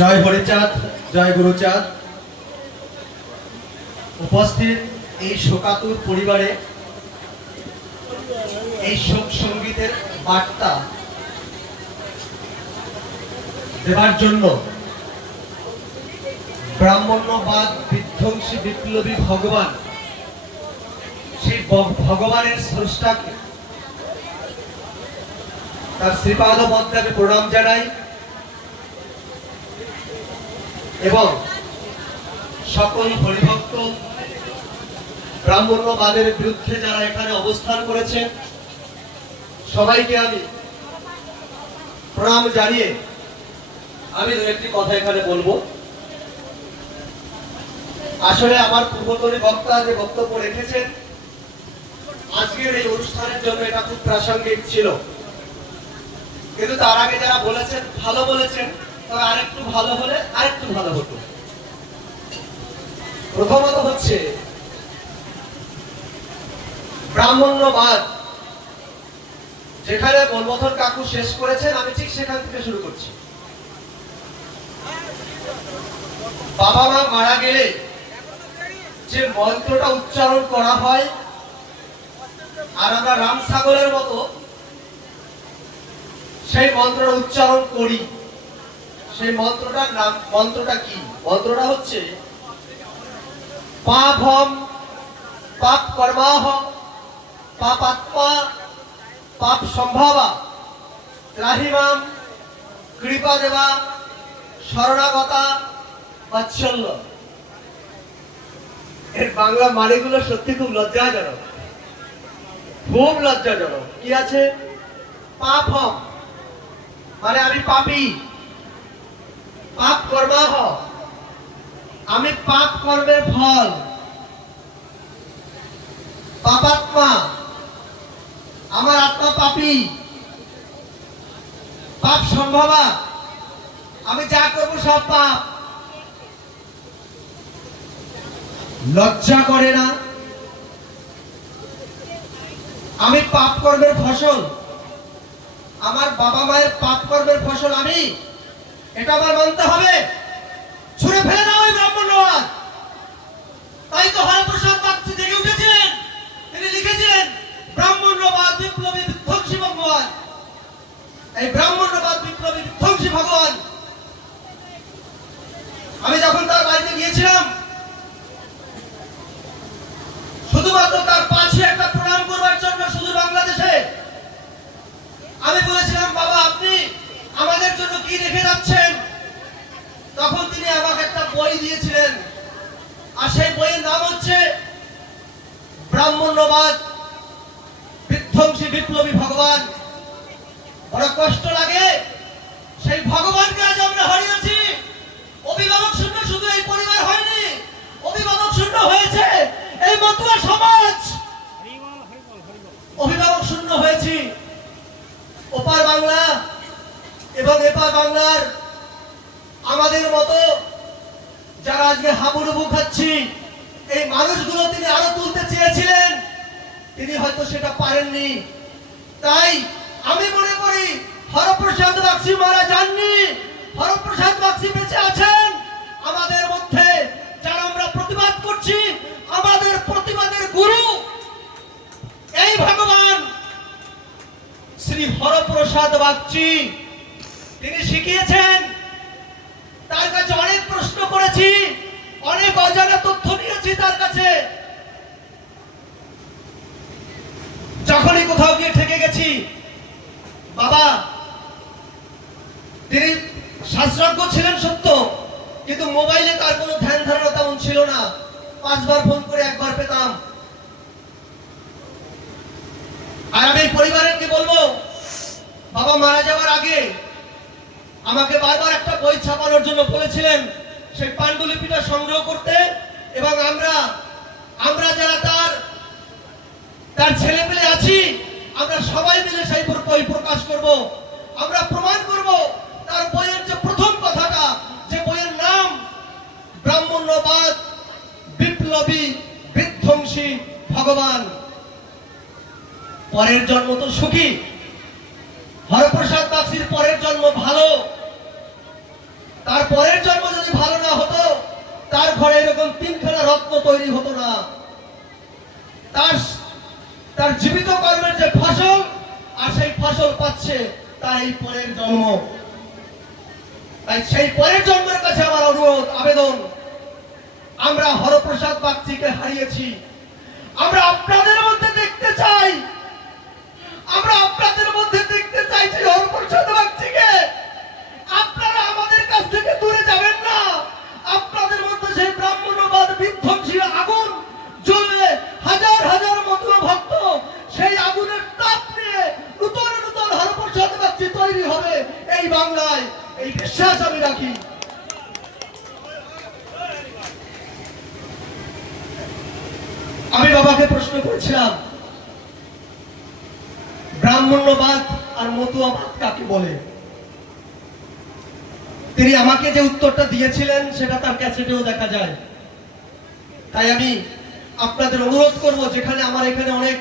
জয় হরিচাঁদ, জয় গুরুচাঁদ। উপস্থিত এই শোকাতুর পরিবারে এই শোক সঙ্গীতের বার্তা দেবার জন্য ব্রাহ্মণ্যবাদ বিধ্বংসী বিপ্লবী ভগবান, সেই ভগবানের স্রষ্টাকে তার শ্রীপাদ পদ্মে প্রণাম জানাই এবং সকল হরিভক্ত ব্রাহ্মণ্যবাদের বিরুদ্ধে যারা এখানে অবস্থান করেছেন সবাইকে আমি প্রণাম জানিয়ে আমি দু একটি কথা এখানে বলবো। আসলে আমার পূর্বতনী বক্তা যে বক্তব্য রেখেছেন আজকের এই অনুষ্ঠানের জন্য এটা খুব প্রাসঙ্গিক ছিল, কিন্তু তার আগে যারা বলেছেন ভালো বলেছেন, তবে আরেকটু ভালো হলে আরেকটু ভালো হতো। প্রথমত হচ্ছে ব্রাহ্মণ্যবাদ, যেখানে বলবথর কাকু শেষ করেছেন আমি ঠিক সেখান থেকে শুরু করছি। বাবা মা মারা গেলে যে মন্ত্রটা উচ্চারণ করা হয় আর আমরা রাম ছাগলের মতো সেই মন্ত্রটা উচ্চারণ করি, সেই মন্ত্রটার নাম, মন্ত্রটা কি? মন্ত্রটা হচ্ছে পাপহম পাপ কর্মাহ পাপাত্মা পাপ সম্ভবা ত্রাহিমাম কৃপা দেবা শরণাগতা বাৎসল্য। এর বাংলা মানেগুলো সত্যি খুব লজ্জাজনক, খুব লজ্জাজনক। কি আছে? পাপহম মানে আমি পাপী, পাপ কর্মাহ আমি পাপ কর্মের ফল, পাপাত্মা আমার আত্মা পাপী, পাপ সম্ভবা আমি যা করবো সব পাপ। লজ্জা করে না? আমি পাপ কর্মের ফসল, আমার বাবা মায়ের পাপ কর্মের ফসল আমি, এটা আমার মানতে হবে। ছুড়ে ফেলে দাও ওই ব্রাহ্মণ্যবাদ। তাই তো হরপ্রসাদ বাগচি জেগে উঠেছিলেন, তিনি লিখেছিলেন ব্রাহ্মণ্যবাদ বিপ্লবী বিধ্বংসী ভগবান। এই ব্রাহ্মণ্যবাদ বিপ্লবী বিধ্বংসী ভগবান, আমি যখন তার বাড়িতে গিয়েছিলাম শুধুমাত্র তার পাশে একটা প্রণাম করবার জন্য শুধু বাংলাদেশে, আমি বলেছিলাম বাবা আপনি আমাদের জন্য কি রেখে যাচ্ছেন? তখন তিনি আমাকে একটা বই দিয়েছিলেন, আর সেই বইয়ের নাম হচ্ছে ব্রাহ্মণ্যবাদ বিধ্বংসী বিপ্লবী ভগবান। বড় কষ্ট লাগে, সেই ভগবানকে আজ আমরা হারিয়েছি। অভিভাবক শূন্য শুধু এই পরিবার হয়নি, অভিভাবক শূন্য হয়েছে এই মতুয়া সমাজ, অভিভাবক শূন্য হয়েছি ওপার বাংলা এবং এপার বাংলার আমাদের মতো যারা আজকে হাবুডুবু খাচ্ছি, এই মানুষগুলো তিনি আরো তুলতে চেয়েছিলেন, তিনি হয়তো সেটা পারেননি। তাই আমি মনে করি হরপ্রসাদ বাগচি মারা যাননি, হরপ্রসাদ বাগচি বেঁচে আছেন আমাদের মধ্যে। যারা আমরা প্রতিবাদ করছি, আমাদের প্রতিবাদের গুরু এই ভগবান শ্রী হরপ্রসাদ বাগচি। তিনি শিখিয়েছেন, তার কাছে অনেক প্রশ্ন করেছি, অনেক অজানা তথ্য নিয়েছি তার কাছে। যখনই কোথাও গিয়ে ঠেকে গেছি, বাবা তিনি শাস্ত্রজ্ঞ ছিলেন সত্য, কিন্তু মোবাইলে তার কোনো ধ্যান ধারণা তেমন ছিল না। 5 বার ফোন করে 1 বার পেতাম। আর আমি পরিবারকে বলবো, বাবা মারা যাওয়ার আগে আমাকে বারবার একটা বই ছাপানোর জন্য বলেছিলেন, সেই পাণ্ডুলিপিটা সংগ্রহ করতে, এবং আমরা যারা তার ছেলে পেলে আছি আমরা সবাই মিলে সেই বই প্রকাশ করব। আমরা প্রমাণ করব তার বইয়ের যে প্রথম কথাটা, যে বইয়ের নাম ব্রাহ্মণ্যবাদ বিপ্লবী বিধ্বংসী ভগবান। পরের জন্ম তো সুখী, হরপ্রসাদ বাগচির পরের জন্ম ভালো। তার পরের জন্ম যদি ভালো না হতো, তার ঘরে এরকম তিনখানা রত্ন তৈরি হতো না। তার তার জীবিত কর্মের যে ফসল, আর সেই ফসল পাচ্ছে তার এই পরের জন্ম। তাই সেই পরের জন্মের কাছে আমার অনুরোধ, আবেদন, আমরা হরপ্রসাদ বাগচিকে হারিয়েছি, আমরা আপনাদের মধ্যে দেখতে চাই, আমরা আপনাদের মধ্যে দেখতে চাইছি হরপ্রসাদ বাগচিকে। আপনারা আমাদের কাছ থেকে দূরে যাবেন না। আপনাদের মধ্যে সেই ব্রাহ্মণ্যবাদ বিধ্বংসী আগুন জ্বলবে, হাজার হাজার মতুয়া ভক্ত সেই আগুনের তাপ নিয়ে নূতন নূতন হরপ্রসাদ বাগচি তৈরি হবে এই বাংলায়, এই বিশ্বাস আমি রাখি। আমি বাবাকে প্রশ্ন করেছিলাম, ব্রাহ্মণ্যবাদ আর মতুয়াবাদ কাকে বলে? তিনি আমাকে যে উত্তরটা দিয়েছিলেন সেটা তার ক্যাসেটেও দেখা যায়। তাই আমি আপনাদের অনুরোধ করব, যেখানে আমার এখানে অনেক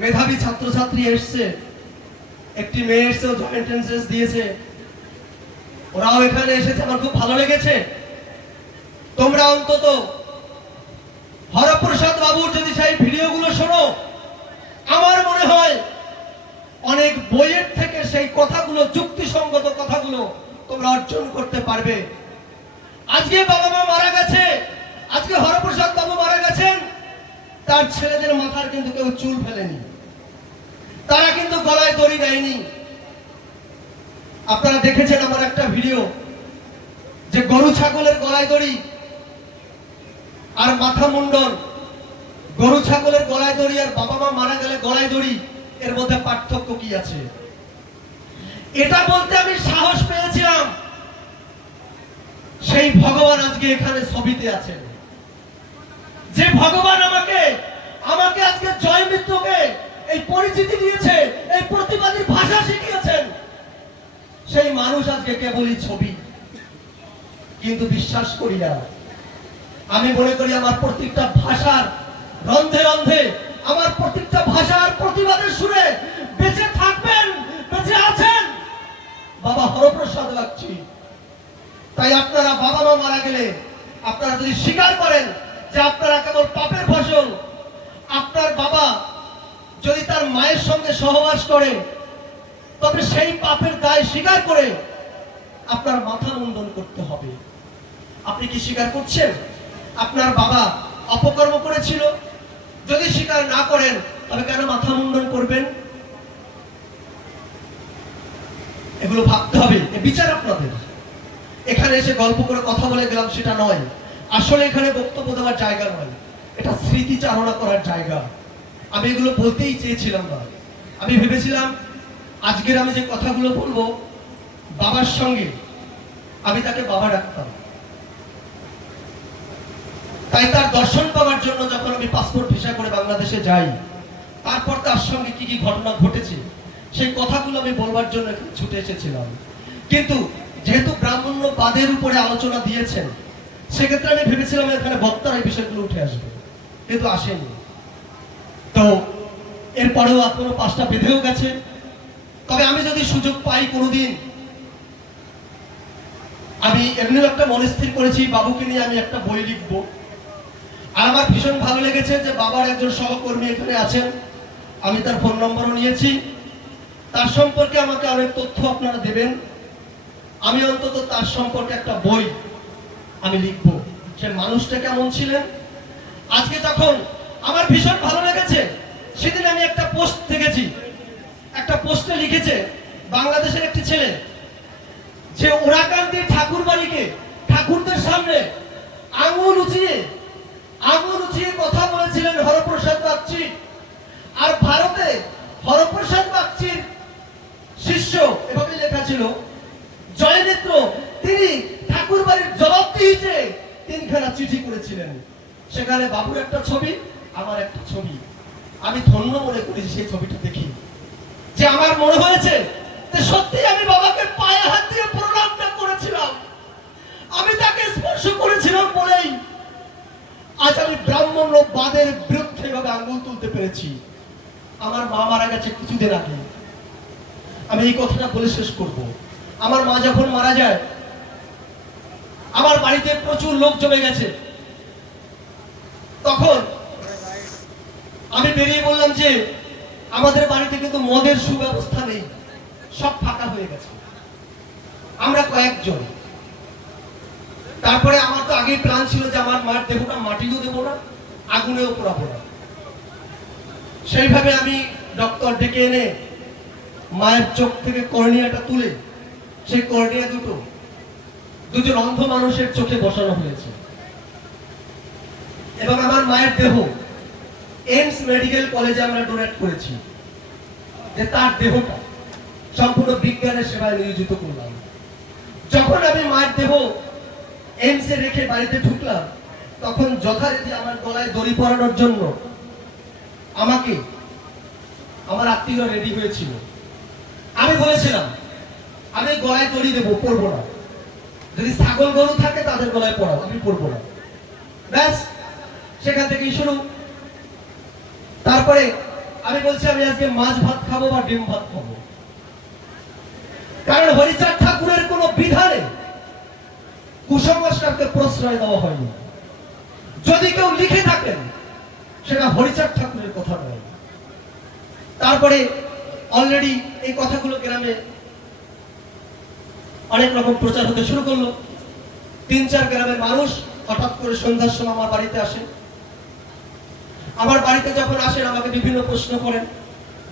মেধাবী ছাত্রছাত্রী এসছে, একটি মেয়ে এসেও জয়েন্ট এন্ট্রান্স দিয়েছে, ওরাও এখানে এসেছে, আমার খুব ভালো লেগেছে। তোমরা অন্তত হরপ্রসাদ বাবুর যদি সেই ভিডিওগুলো শোনো, আমার মনে হয় অনেক বইয়ের থেকে সেই কথাগুলো, যুক্তিসঙ্গত কথাগুলো তোমরা অর্জন করতে পারবে। আজকে বাবা মা মারা গেছে, আজকে হরপ্রসাদ বাবু মারা গেছেন, তার ছেলেদের মাথার কিন্তু কেউ চুল ফেলেনি, তারা কিন্তু গলায় দড়ি দেয়নি। আপনারা দেখেছেন আমার একটা ভিডিও, যে গরু ছাগলের গলায় দড়ি আর মাথা মুন্ডন, গরু ছাগলের গলায় দড়ি আর বাবা মা মারা গেলে গলায় দড়ি, এর মধ্যে পার্থক্য কি আছে? এটা বলতে আমি সাহস পেয়েছিলাম, সেই ভগবান আজকে এখানে ছবিতে আছেন। যে ভগবান আমাকে আজকে জয় মিত্রকে এই পরিচিতি দিয়েছে, এই প্রতিবাদী ভাষা শিখিয়েছেন, সেই মানুষ আজকে কেবলই ছবি। কিন্তু বিশ্বাস করি না, আমি মনে করি আমার প্রত্যেকটা ভাষার রন্ধে রন্ধে, আমার প্রত্যেকটা ভাষার প্রতিবাদের সুরে বেঁচে থাকবেন, বেঁচে আছেন বাবা হরপ্রসাদ বাগচি। তাই আপনারা বাবা মা মারা গেলে আপনারা যদি স্বীকার করেন যে আপনারা কেবল পাপের ফসল, আপনার বাবা যদি তার মায়ের সঙ্গে সহবাস করে, তবে সেই পাপের দায় স্বীকার করে আপনার মাথা মুন্ডন করতে হবে। আপনি কি স্বীকার করছেন আপনার বাবা অপকর্ম করেছিল? যদি স্বীকার না করেন, তবে কেন মাথা মুন্ডন করবেন? এগুলো ভাবতে হবে, বিচার আপনাদের। এখানে এসে গল্প করে কথা বলে গেলাম সেটা নয়, আসলে এখানে বক্তব্য দেওয়ার জায়গা নয়, এটা স্মৃতিচারণা করার জায়গা। আমি এগুলো বলতেই চেয়েছিলাম না, আমি ভেবেছিলাম আজকের আমি যে কথাগুলো বলবো বাবার সঙ্গে, আমি তাকে বাবা ডাকতাম, তাই তার দর্শন পাওয়ার জন্য যখন আমি পাসপোর্ট ভিসা করে বাংলাদেশে যাই, তারপর তার সঙ্গে কি কি ঘটনা ঘটেছে সেই কথাগুলো আমি বলবার জন্য ছুটে এসেছিলাম। কিন্তু যেহেতু ব্রাহ্মণ্যবাদের উপরে আলোচনা দিয়েছেন, সেক্ষেত্রে আমি ভেবেছিলাম এখানে বক্তার এই বিষয়গুলো উঠে আসবে, কিন্তু আসেনি। তো এরপরেও এখনো 5টা বেঁধেও গেছে। তবে আমি যদি সুযোগ পাই কোনোদিন, আমি এমনিও একটা মনে স্থির করেছি বাবুকে নিয়ে আমি একটা বই লিখবো। আর আমার ভীষণ ভালো লেগেছে যে বাবার একজন সহকর্মী এখানে আছেন, আমি তার ফোন নম্বরও নিয়েছি, তার সম্পর্কে আমাকে অনেক তথ্য আপনারা দেবেন। আমি অন্তত তার সম্পর্কে একটা বই আমি লিখবো, সে মানুষটা কেমন ছিলেন। আজকে যখন আমার ভীষণ ভালো লেগেছে, সেদিন আমি একটা পোস্ট দেখেছি, একটা পোস্টে লিখেছে বাংলাদেশের একটি ছেলে যে ওরাকান্দি ঠাকুর বাড়িকে ঠাকুরদের সামনে আঙুল উঁচিয়ে কথা বলেছিলেন হরপ্রসাদ বাগচি। আর ভারতে হরপ্রসাদ বাগচির শিষ্য, এভাবে লেখা ছিল, জয় মিত্র, তিনি ঠাকুর বাড়ির জবাবদিহিতে 3খানা চিঠি করেছিলেন। সেখানে বাবুর একটা ছবি, আমার একটা ছবি। আমি ধন্য মনে করেছি সেই ছবিটা দেখি, যে আমার মনে হয়েছে যে সত্যি আমি বাবাকে পায়ে হাত দিয়ে প্রণামটা করেছিলাম, আমি তাকে স্পর্শ করেছিলাম বলেই আজ আমি ব্রাহ্মণ্যবাদের বিরুদ্ধে এভাবে আঙ্গুল তুলতে পেরেছি। আমার মা মারা গেছে কিছুদিন আগে, আমি এই কথাটা বলে শেষ করব। আমার মা যখন মারা যায়, আমার বাড়িতে প্রচুর লোক জমে গেছে। তখন আমি বেরিয়ে বললাম যে আমাদের বাড়িতে কিন্তু মদের সুব্যবস্থা নেই, সব ফাঁকা হয়ে গেছে, আমরা কয়েকজন। তারপরে আমার তো আগেই প্ল্যান ছিল যে আমার মায়ের দেহটা মাটিতেও দেবো না, আগুনেও পোড়াবো না। সেইভাবে আমি ডক্টর ডেকে এনে মায়ের চোখ থেকে কর্নিয়াটা তুলে সেই কর্নিয়া দুজন অন্ধ মানুষের চোখে বসানো হয়েছে এবং আমার মায়ের দেহ এইমস মেডিকেল কলেজে আমরা ডোনেট করেছি, যে তার দেহটা সম্পূর্ণ বিজ্ঞানের সেবায় নিয়োজিত করলাম। যখন আমি মায়ের দেহ এইমসে রেখে বাড়িতে ঢুকলাম, তখন যথারীতি আমার গলায় দড়ি পরানোর জন্য আমাকে আমার আত্মীয়রা রেডি হয়েছিল। আমি বলেছিলাম আমি গলায় দড়ি দেবো, পরবো না। যদি ছাগল গরু থাকে তাদের গলায় পড়াও, আমি পরবো না। ব্যাস, সেখান থেকেই শুরু। তারপরে আমি বলছি আমি আজকে মাছ ভাত খাবো বা ডিম ভাত খাবো, কারণ হরিচাঁদ ঠাকুরের কোন বিধানে কুসংস্কারকে প্রশ্রয় দেওয়া হয়নি। যদি কেউ লিখে থাকেন সেটা হরিচাঁদ ঠাকুরের কথা নয়। তারপরে অলরেডি এই কথাগুলো গ্রামে অনেক রকম প্রচার হতে শুরু করলো। 3-4 গ্রামের মানুষ হঠাৎ করে সন্ধ্যার সময় আমার বাড়িতে আসে। আমার বাড়িতে যখন আসেন আমাকে বিভিন্ন প্রশ্ন করেন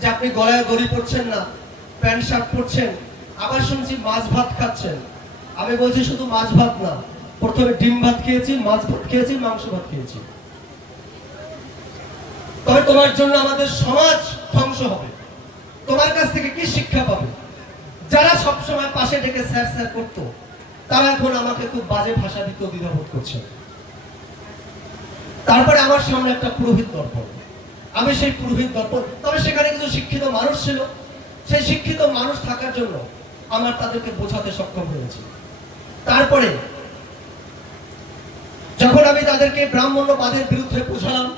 যে আপনি গলায় দড়ি পরছেন না, প্যান্ট শার্ট পরছেন, আবার শুনছি মাছ ভাত খাচ্ছেন। আমি বলছি শুধু মাছ ভাত না, প্রথমে ডিম ভাত খেয়েছি, মাছ ভাত খেয়েছি, মাংস ভাত খেয়েছি। তবে তোমার জন্য আমাদের সমাজ ধ্বংস হবে। তোমার কাছ থেকে কি শিক্ষা পাবে? যারা সবসময় পাশে ডেকে স্যার স্যার করতো, তারা এখন আমাকে খুব বাজে ভাষা দিতে দ্বিধাবোধ করছে। তারপরে আমার সামনে একটা পুরোহিত দর্পণ, আমি সেই পুরোহিত দর্পণ, তবে সেখানে কিছু শিক্ষিত মানুষ ছিল। সেই শিক্ষিত মানুষ থাকার জন্য আমার তাদেরকে বোঝাতে সক্ষম হয়েছি। তারপরে যখন আমি তাদেরকে ব্রাহ্মণ্যবাদের বিরুদ্ধে বোঝালাম,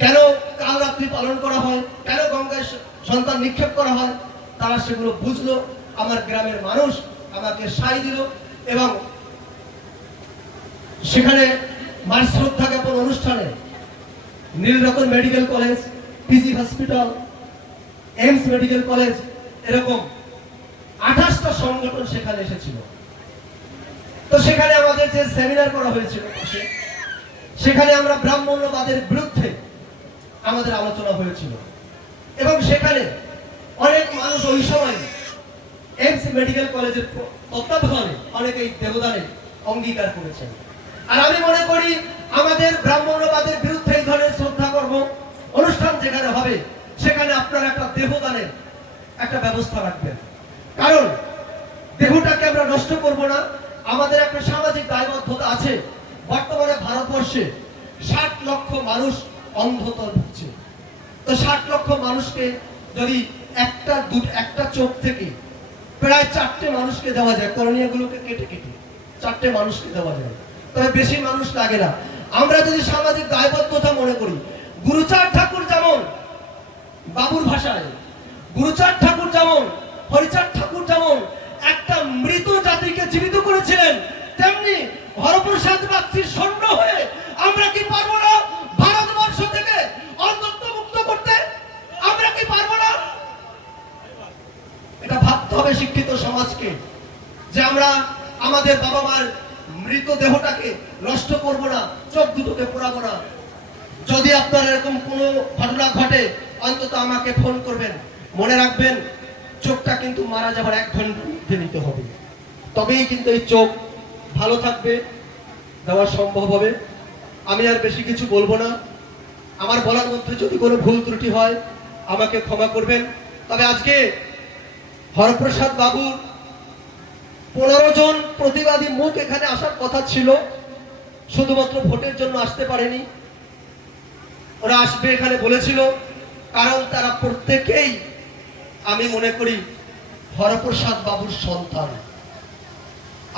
কেন কাল রাত্রি পালন করা হয়, কেন গঙ্গায় সন্তান নিক্ষেপ করা হয়, তারা সেগুলো বুঝলো। আমার গ্রামের মানুষ আমাকে সাই দিল এবং সেখানে মায়ের শ্রদ্ধা জ্ঞাপন অনুষ্ঠানে Nilratan medical college, PG hospital, AIIMS medical college, এরকম 28টা সংগঠন সেখানে এসেছিল। তো সেখানে আমাদের যে সেমিনার করা হয়েছিল, সেখানে আমরা ব্রাহ্মণ্যবাদের বিরুদ্ধে আমাদের আলোচনা হয়েছিল এবং সেখানে অনেক মানুষ ওই সময় এইমস মেডিকেল কলেজের তত্ত্বাবধানে অনেকেই দেহদানে অঙ্গীকার করেছেন। আর আমি মনে করি আমাদের ব্রাহ্মণ্যবাদের বিরুদ্ধে এই ধরনের শ্রদ্ধা কর্ম অনুষ্ঠান যেখানে হবে, সেখানে আপনারা একটা দেহদানের একটা ব্যবস্থা রাখবেন, কারণ দেহটাকে আমরা নষ্ট করব না। আমাদের একটা সামাজিক দায়বদ্ধতা আছে। বর্তমানে ভারতবর্ষে 60 লক্ষ মানুষ অন্ধতায় ভুগছে। তো 60 লক্ষ মানুষকে যদি একটা চোখ থেকে প্রায় 4টে মানুষকে দেওয়া যায়, করণীয়গুলোকে কেটে কেটে 4টে মানুষকে দেওয়া যায়, তবে বেশি মানুষ লাগে না। আমরা যদি সামাজিক দায়বদ্ধতা মনে করি, গুরুচাঁদ ঠাকুর যেমন বাবুর ভাষায়, গুরুচাঁদ ঠাকুর যেমন, হরিচাঁদ ঠাকুর যেমন একটা মৃত জাতিকে জীবিত করেছিলেন, তেমনি হরপ্রসাদ বাগচির সৈন্য হয়ে আমরা কি পারবো না ভারতবর্ষ থেকে অন্ধত্ব মুক্ত করতে? আমরা কি পারবো না? এটা ভাবতে হবে শিক্ষিত সমাজকে, যে আমরা আমাদের বাবা মার মৃতদেহটাকে নষ্ট করব না, চোখ দুটোকে পোড়াবো না। যদি আপনার এরকম কোনো ঘটনা ঘটে, অন্তত আমাকে ফোন করবেন। মনে রাখবেন, চোখটা কিন্তু মারা যাবার 1 ঘন্টার মধ্যে নিতে হবে, তবেই কিন্তু এই চোখ ভালো থাকবে, দেওয়া সম্ভব হবে। আমি আর বেশি কিছু বলবো না। আমার বলার মধ্যে যদি কোনো ভুল ত্রুটি হয় আমাকে ক্ষমা করবেন। তবে আজকে হরপ্রসাদ বাবুর 15 জন প্রতিবাদী মুখ এখানে আসার কথা ছিল, শুধুমাত্র ভোটের জন্য আসতে পারেনি। ওরা আসবে এখানে বলেছিল, কারণ তারা প্রত্যেকেই আমি মনে করি হরপ্রসাদ বাবুর সন্তান।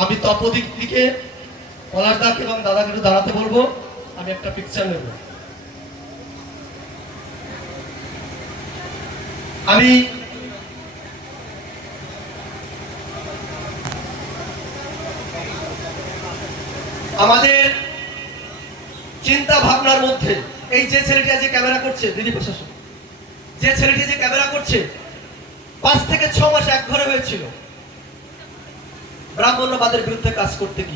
আমি তপোদিক দিকে পলাশদাকে এবং দাদাকে একটু দাঁড়াতে বলবো, আমি একটা পিকচার নেব। আমি আমাদের চিন্তা ভাবনার মধ্যে এই যে ছেলেটি আজ ক্যামেরা করছে, দিদি প্রশাসন, যে ছেলেটি যে ক্যামেরা করছে 5 থেকে 6 মাস এক ঘরে হয়েছিল ব্রাহ্মণ্যবাদের বিরুদ্ধে কাজ করতে গিয়ে।